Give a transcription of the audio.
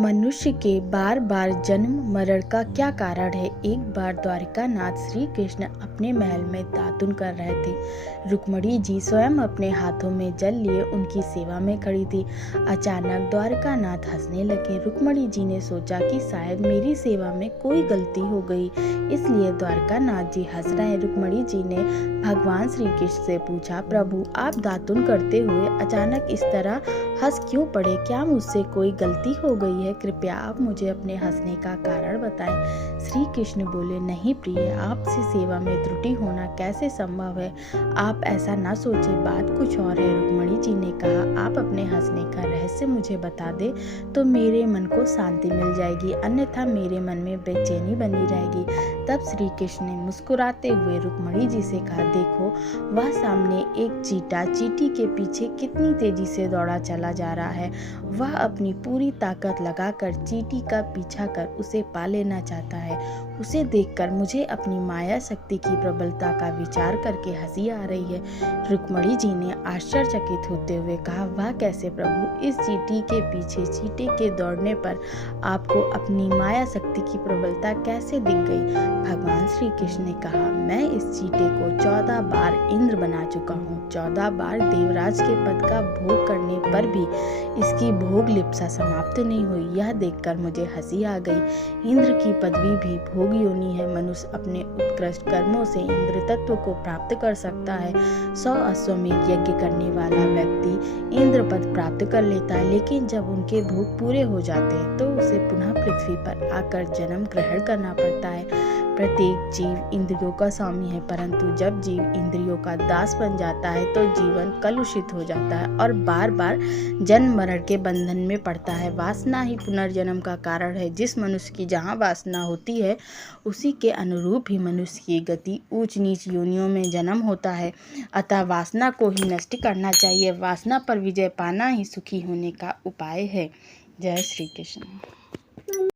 मनुष्य के बार बार जन्म मरण का क्या कारण है। एक बार द्वारिकानाथ श्री कृष्ण अपने महल में दातुन कर रहे थे। रुक्मणी जी स्वयं अपने हाथों में जल लिए उनकी सेवा में खड़ी थी। अचानक द्वारिकानाथ हंसने लगे। रुक्मणी जी ने सोचा कि शायद मेरी सेवा में कोई गलती हो गई, इसलिए द्वारिकानाथ जी हंस रहे हैं। रुक्मणी जी ने भगवान श्री कृष्ण से पूछा, प्रभु आप दातुन करते हुए अचानक इस तरह हंस क्यों पड़े? क्या मुझसे कोई गलती हो गई है? कृपया आप मुझे अपने हंसने का कारण बताएं। श्री कृष्ण बोले, नहीं प्रिय, आपसे सेवा में त्रुटि होना कैसे संभव है? आप ऐसा ना सोचे, बात कुछ और है। रुक्मणी जी ने कहा, आप अपने हंसने का रहस्य मुझे बता दे तो मेरे मन को शांति मिल जाएगी, अन्यथा मेरे मन में बेचैनी बनी रहेगी। तब श्री कृष्ण ने मुस्कुराते हुए रुक्मणी जी से कहा, देखो वह सामने एक चींटा चींटी के पीछे कितनी तेजी से दौड़ा चला जा रहा है। वह अपनी पूरी ताकत लगाकर चींटी का पीछा कर उसे पा लेना चाहता है। उसे देखकर मुझे अपनी माया शक्ति की प्रबलता का विचार करके हंसी आ रही है। रुक्मणी जी ने आश्चर्यचकित होते हुए कहा, वह कैसे प्रभु? इस चींटी के पीछे चींटे के दौड़ने पर आपको अपनी माया शक्ति की प्रबलता कैसे दिख गई? भगवान श्री कृष्ण ने कहा, मैं इस चींटे को 14 बार इंद्र बना चुका हूँ। 14 बार देवराज के पद का भोग करने पर भी इसकी भोग लिप्सा समाप्त नहीं हुई। यह देखकर मुझे हंसी आ गई। इंद्र की पदवी भी भोग योनि है। मनुष्य अपने उत्कृष्ट कर्मों से इंद्र तत्व को प्राप्त कर सकता है। 100 अश्वमेध यज्ञ करने वाला व्यक्ति इंद्र पद प्राप्त कर लेता है, लेकिन जब उनके भोग पूरे हो जाते हैं तो उसे पुनः पृथ्वी पर आकर जन्म ग्रहण करना पड़ता है। प्रत्येक जीव इंद्रियों का स्वामी है, परंतु जब जीव इंद्रियों का दास बन जाता है तो जीवन कलुषित हो जाता है और बार बार जन्म मरण के बंधन में पड़ता है। वासना ही पुनर्जन्म का कारण है। जिस मनुष्य की जहाँ वासना होती है उसी के अनुरूप ही मनुष्य की गति ऊंच नीच योनियों में जन्म होता है। अतः वासना को ही नष्ट करना चाहिए। वासना पर विजय पाना ही सुखी होने का उपाय है। जय श्री कृष्ण।